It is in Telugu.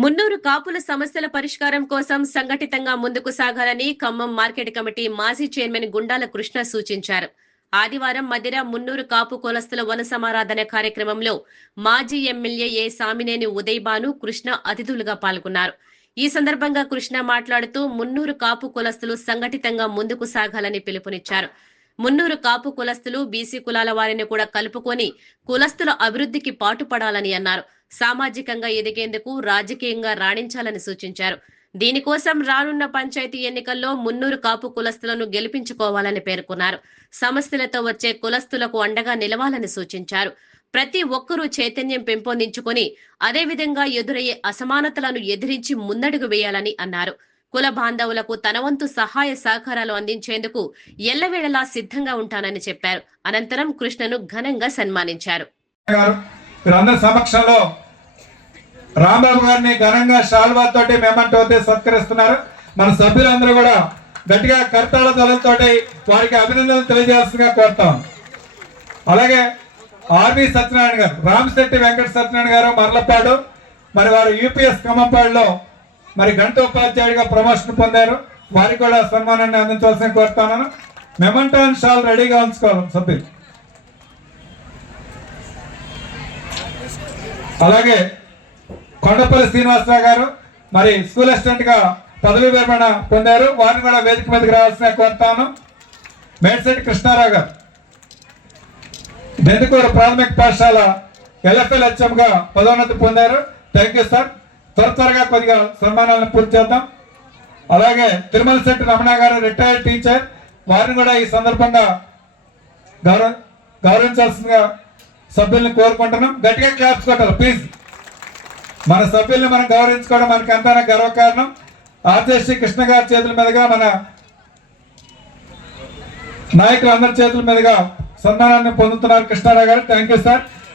మున్నూరు కాపుల సమస్యల పరిష్కారం కోసం సంఘటితంగా ముందుకు సాగాలని ఖమ్మం మార్కెట్ కమిటీ మాజీ చైర్మన్ గుండాల కృష్ణ సూచించారు. ఆదివారం మధిర మున్నూరు కాపు కులస్తుల వన సమారాధన కార్యక్రమంలో మాజీ ఎమ్మెల్యే ఏ సామినేని ఉదయ్ కృష్ణ అతిథులుగా పాల్గొన్నారు. ఈ సందర్భంగా కృష్ణ మాట్లాడుతూ మున్నూరు కాపు కులస్తులు సంఘటితంగా ముందుకు సాగాలని పిలుపునిచ్చారు. మున్నూరు కాపు కులస్తులు బీసీ కులాల వారిని కూడా కలుపుకొని కులస్తుల అభివృద్ధికి పాటుపడాలని అన్నారు. సామాజికంగా ఎదిగేందుకు రాజకీయంగా రాణించాలని సూచించారు. దీనికోసం రానున్న పంచాయతీ ఎన్నికల్లో మున్నూరు కాపు కులస్తులను గెలిపించుకోవాలని పేర్కొన్నారు. సమస్యలతో వచ్చే కులస్తులకు అండగా నిలవాలని సూచించారు. ప్రతి ఒక్కరూ చైతన్యం పెంపొందించుకొని అదేవిధంగా ఎదురయ్యే అసమానతలను ఎదిరించి ముందడుగు వేయాలని అన్నారు. కుల బాంధవులకు తన వంతు సహాయ సహకారాలు అందించేందుకు ఎల్లవేళలా సిద్ధంగా ఉంటానని చెప్పారు. అనంతరం కృష్ణను ఘనంగా సన్మానించారు. సమక్షంలో రాంబాబు గారిని ఘనంగా షాల్వా తోటి మేమంటోతే సత్కరిస్తున్నారు. మన సభ్యులందరూ కూడా గట్టిగా కర్తాళ తలతోటి వారికి అభినందనలు తెలియజేస్తుందిగా కోరుతాం అలాగే ఆర్వి సత్యనారాయణ గారు రామశెట్టి వెంకట సత్యనారాయణ గారు మర్లపాడు మరి వారు యూపీఎస్ ఖమ్మంపాడులో మరి గంట ఉపాధ్యాయుడిగా ప్రమోషన్ పొందారు. వారికి కూడా సన్మానాన్ని అందించవలసిన కోరుతాను మెమంటాన్ షాల్ రెడీగా ఉంచుకోవాలి సభ్యులు. అలాగే కొండపల్లి శ్రీనివాసరావు గారు మరి స్కూల్ అసిస్టెంట్గా పదవీ పదవి విరమణ పొందారు. వారిని కూడా వేదిక మీదకి రావాల్సిన కోరుతాను. మేడ్శెట్టి కృష్ణారావు గారు. బెందుకూరు ప్రాథమిక పాఠశాల ఎల్ఎఫ్ఎల్ హెచ్ఎంగా పదోన్నతి పొందారు. Thank you sir. త్వర త్వరగా కొద్దిగా సన్మానాలను పూర్తి చేద్దాం. అలాగే తిరుమల శెట్టి రమణ గారు రిటైర్డ్ టీచర్ వారిని కూడా ఈ సందర్భంగా గౌరవ గౌరవించాల్సిందిగా సభ్యుల్ని కోరుకుంటున్నాం. గట్టిగా క్లాప్స్ కొట్టాలి ప్లీజ్ మన సభ్యుల్ని మనం గౌరవించుకోవడం మనకి అంతా గర్వకారణం. ఆర్జేశ్రీ కృష్ణ గారి చేతుల మీదుగా మన నాయకులందరి చేతుల మీదుగా సన్మానాన్ని పొందుతున్నారు కృష్ణారావు గారు. Thank you sir